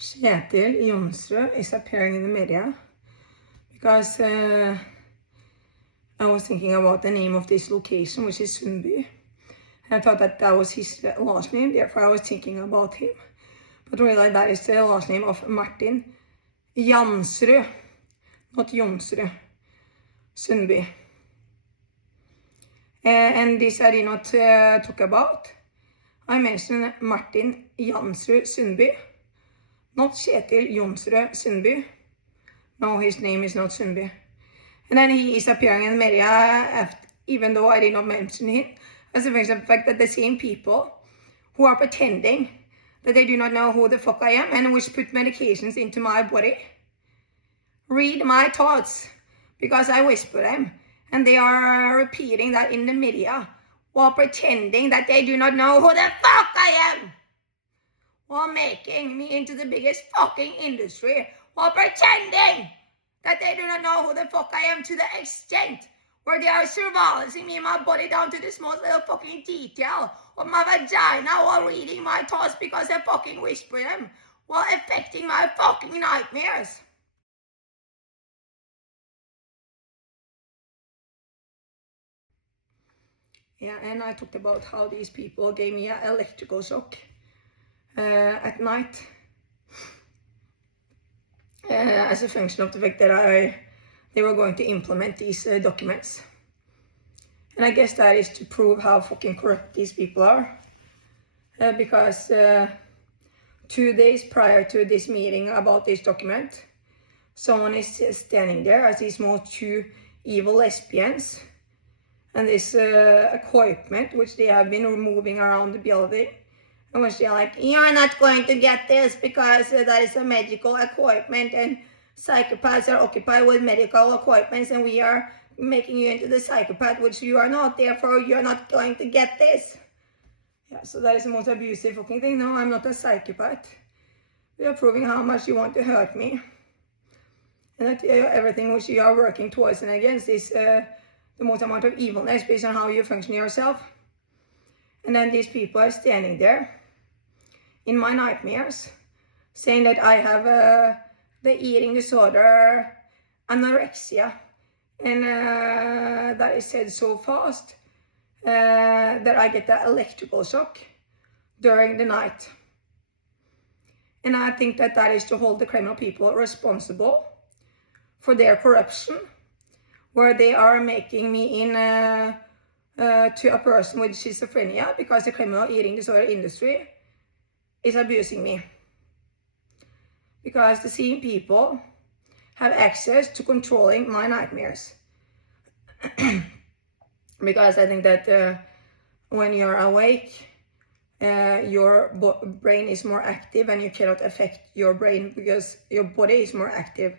Kjetil Jonsrud is appearing in the media because I was thinking about the name of this location, which is Sundby. I thought that was his last name, therefore I was thinking about him. But really that is the last name of Martin Jansrud, not Jonsrud, Sundby. And this I did not talk about. I mentioned Martin Jansrud Sundby, not Kjetil Jonsrud Sundby. No, his name is not Sundby. And then he is appearing in the media, even though I did not mention him, as a fact that the same people who are pretending that they do not know who the fuck I am and which put medications into my body read my thoughts because I whisper them, and they are repeating that in the media while pretending that they do not know who the fuck I am, while making me into the biggest fucking industry, while pretending that they do not know who the fuck I am, to the extent where they are surveillancing me and my body down to the smallest little fucking detail of my vagina while reading my thoughts because I fucking whisper them, while affecting my fucking nightmares. Yeah, and I talked about how these people gave me an electrical shock at night as a function of the fact that they were going to implement these documents. And I guess that is to prove how fucking corrupt these people are. Because 2 days prior to this meeting about this document, someone is standing there as these most two evil lesbians and this equipment which they have been removing around the building, and which they're like, you're not going to get this because that is a medical equipment and psychopaths are occupied with medical equipments and we are making you into the psychopath, which you are not, therefore you're not going to get this. Yeah, so that is the most abusive fucking thing. No, I'm not a psychopath. We are proving how much you want to hurt me. And that everything which you are working towards and against is the most amount of evilness based on how you function yourself. And then these people are standing there in my nightmares saying that I have the eating disorder, anorexia, and that is said so fast that I get that electrical shock during the night. And I think that that is to hold the criminal people responsible for their corruption, where they are making me in to a person with schizophrenia because the criminal eating disorder industry is abusing me. Because the same people have access to controlling my nightmares. Because I think that when you're awake, your brain is more active and you cannot affect your brain because your body is more active.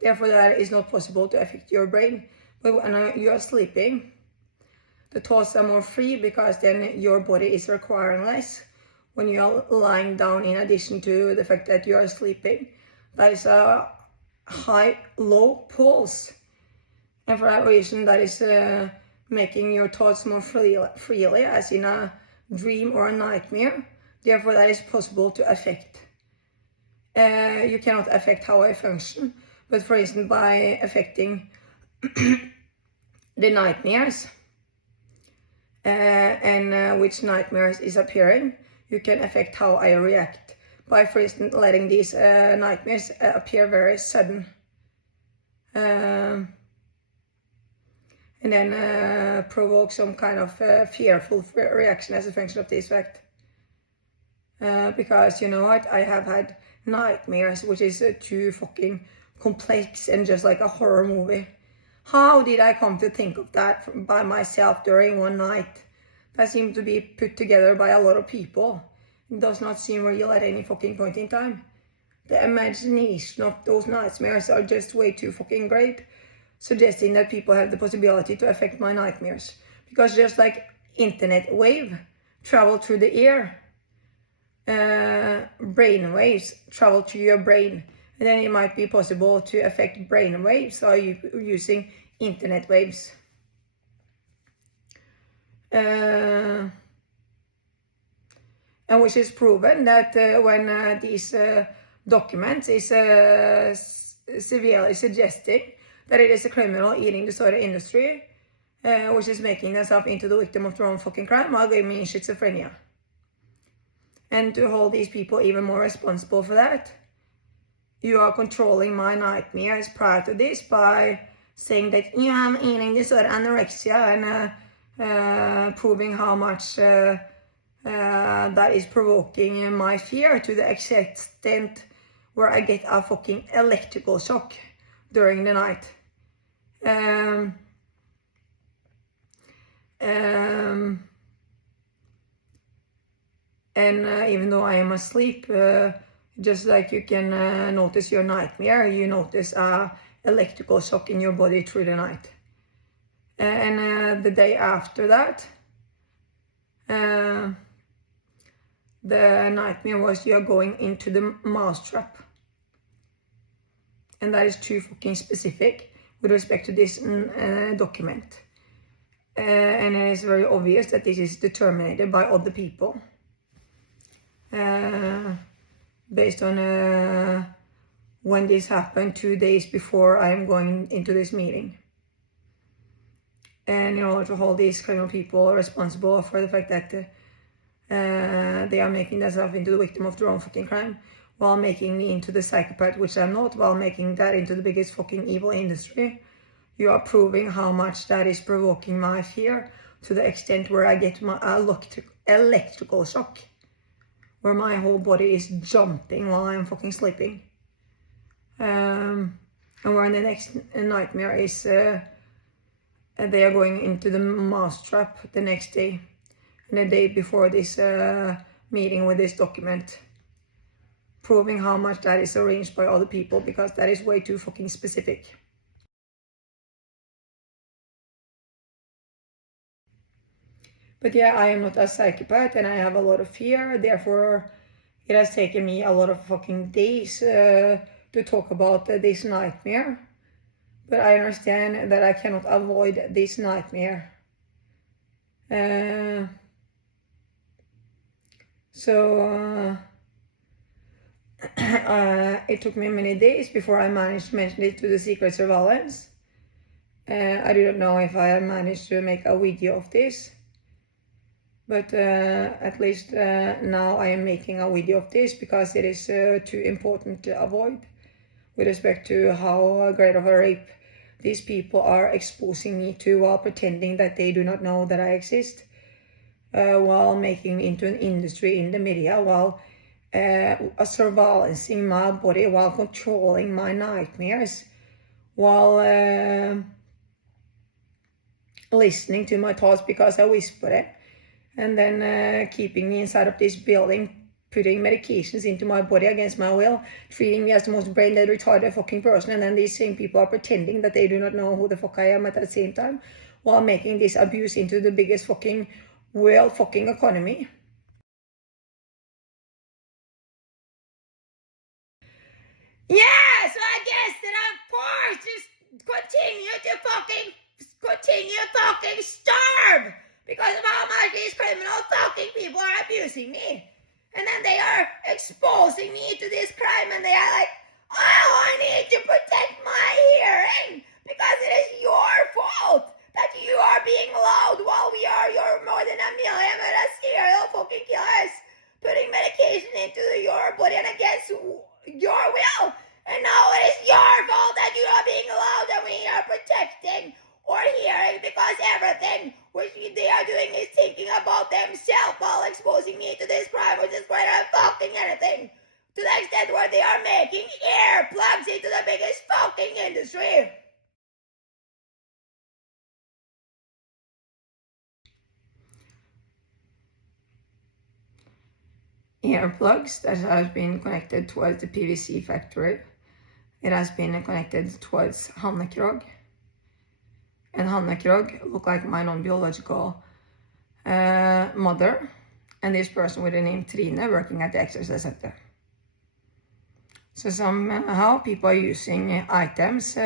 Therefore, that is not possible to affect your brain. But when you are sleeping, the thoughts are more free because then your body is requiring less when you are lying down, in addition to the fact that you are sleeping. That is a high-low pulse. And for that reason, that is making your thoughts more freely, as in a dream or a nightmare. Therefore, that is possible to affect. You cannot affect how I function, but for instance, by affecting the nightmares and which nightmares is appearing, you can affect how I react by, for instance, letting these nightmares appear very sudden. And then provoke some kind of fearful reaction as a function of this fact. Because, you know what, I have had nightmares which is too fucking complex and just like a horror movie. How did I come to think of that by myself during one night? That seemed to be put together by a lot of people. It does not seem real at any fucking point in time. The imagination of those nightmares are just way too fucking great, suggesting that people have the possibility to affect my nightmares. Because just like internet wave travel through the ear, brain waves travel to your brain. And then it might be possible to affect brain waves by using internet waves. And which is proven that when these documents is severely suggesting that it is a criminal eating disorder industry, which is making themselves into the victim of their own fucking crime while giving me schizophrenia. And to hold these people even more responsible for that, you are controlling my nightmares prior to this by saying that you have eating disorder, anorexia, and proving how much that is provoking my fear to the extent where I get a fucking electrical shock during the night. And even though I am asleep, just like you can notice your nightmare, you notice a electrical shock in your body through the night. And the day after that, the nightmare was you are going into the mousetrap. And that is too fucking specific with respect to this document. And it is very obvious that this is determined by other people. Based on when this happened 2 days before I am going into this meeting. And in order to hold these criminal people responsible for the fact that they are making themselves into the victim of their own fucking crime, while making me into the psychopath, which I'm not, while making that into the biggest fucking evil industry, you are proving how much that is provoking my fear to the extent where I get my electrical shock, where my whole body is jumping while I'm fucking sleeping. And where the next nightmare is they are going into the mousetrap the next day, and the day before this meeting with this document, proving how much that is arranged by other people, because that is way too fucking specific. But yeah, I am not a psychopath and I have a lot of fear, therefore it has taken me a lot of fucking days to talk about this nightmare. But I understand that I cannot avoid this nightmare. It took me many days before I managed to mention it to the secret surveillance. I do not know if I managed to make a video of this. But at least now I am making a video of this because it is too important to avoid with respect to how great of a rape these people are exposing me to while pretending that they do not know that I exist, while making me into an industry in the media, while surveillancing my body, while controlling my nightmares, while listening to my thoughts because I whisper it. And then keeping me inside of this building, putting medications into my body against my will, treating me as the most brain dead retarded fucking person, and then these same people are pretending that they do not know who the fuck I am at the same time, while making this abuse into the biggest fucking world fucking economy. Yeah, so I guess that of course just continue fucking starve! Because of how much these criminal fucking people are abusing me. And then they are exposing me to this crime and they are like, oh, I need to protect my hearing because it is your fault that you are being loud while you're more than 1 million with a serial fucking killers putting medication into your body and against your will. And now it is your fault that you are being loud and we are protecting or hearing because everything which they are doing is thinking about themselves while exposing me to this crime, which is greater than fucking anything. To the extent where they are making earplugs into the biggest fucking industry. Earplugs that has been connected towards the PVC factory. It has been connected towards Hanne Krogh. And Hanne Krogh looked like my non-biological mother, and this person with the name Trine working at the exercise center. So somehow people are using items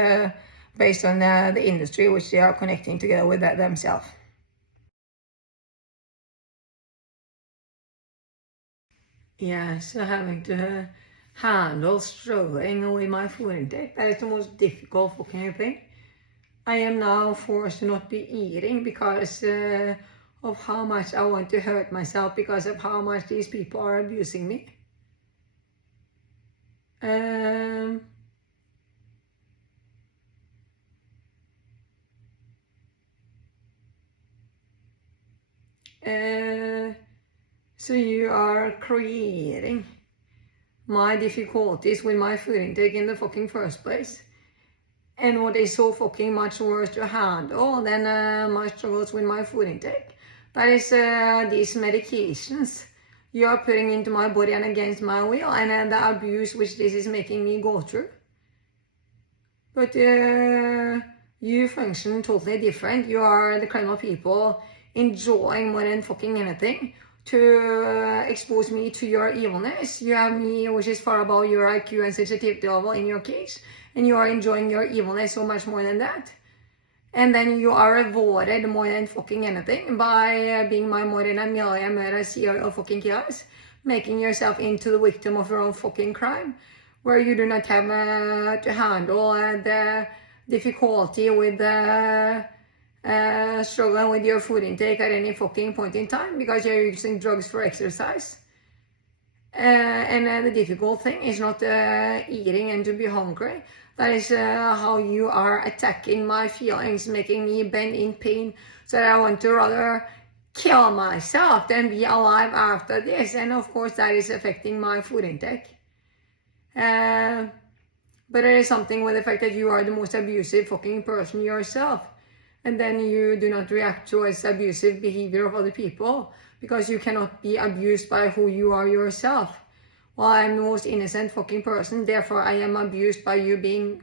based on the industry which they are connecting together with themselves. Yeah, so having to handle struggling with my food intake. That is the most difficult fucking thing. I am now forced to not be eating because of how much I want to hurt myself, because of how much these people are abusing me. So you are creating my difficulties with my food intake in the fucking first place. And what is so fucking much worse to handle than my struggles with my food intake, that is these medications you are putting into my body and against my will, and the abuse which this is making me go through. But you function totally different. You are the kind of people enjoying more than fucking anything to expose me to your evilness. You have me, which is far above your IQ and sensitivity level in your case, and you are enjoying your evilness so much more than that. And then you are rewarded more than fucking anything by being my more than a million murder serial fucking killers, making yourself into the victim of your own fucking crime, where you do not have to handle the difficulty with struggling with your food intake at any fucking point in time, because you're using drugs for exercise. And the difficult thing is not eating and to be hungry. That is how you are attacking my feelings, making me bend in pain, so that I want to rather kill myself than be alive after this. And of course that is affecting my food intake. But there is something with the fact that you are the most abusive fucking person yourself, and then you do not react towards abusive behavior of other people, because you cannot be abused by who you are yourself. Well, I'm the most innocent fucking person, therefore I am abused by you being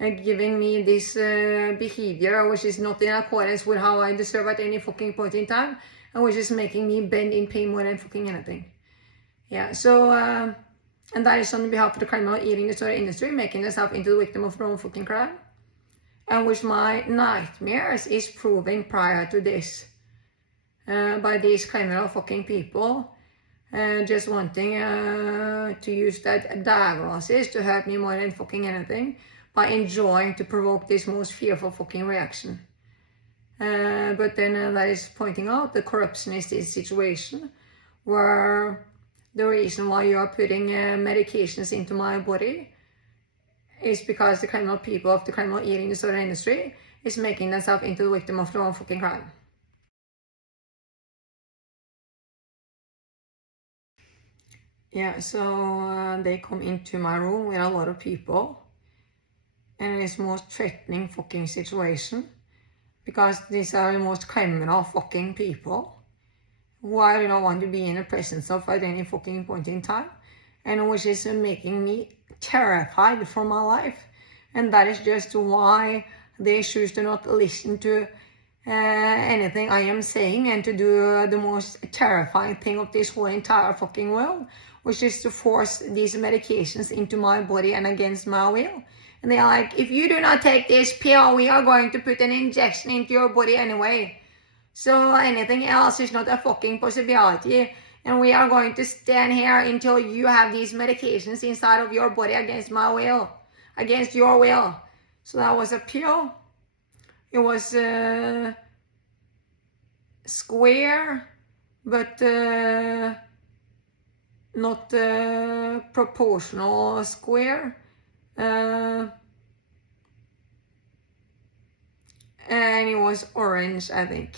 giving me this behavior which is not in accordance with how I deserve at any fucking point in time, and which is making me bend in pain more than fucking anything. Yeah, so and that is on behalf of the criminal eating disorder industry, making themselves into the victim of their own fucking crime, and which my nightmares is proving prior to this. By these criminal fucking people just wanting to use that diagnosis to hurt me more than fucking anything, by enjoying to provoke this most fearful fucking reaction. But then that is pointing out the corruption is this situation, where the reason why you are putting medications into my body is because the criminal people of the criminal eating disorder industry is making themselves into the victim of their own fucking crime. Yeah, so they come into my room with a lot of people, and it's most threatening fucking situation, because these are the most criminal fucking people who I do not want to be in the presence of at any fucking point in time, and which is making me terrified for my life. And that is just why they choose to not listen to anything I am saying, and to do the most terrifying thing of this whole entire fucking world, which is to force these medications into my body and against my will. And they're like, if you do not take this pill, we are going to put an injection into your body anyway. So anything else is not a fucking possibility. And we are going to stand here until you have these medications inside of your body against my will, against your will. So that was a pill. It was square, but not proportional square. And it was orange, I think.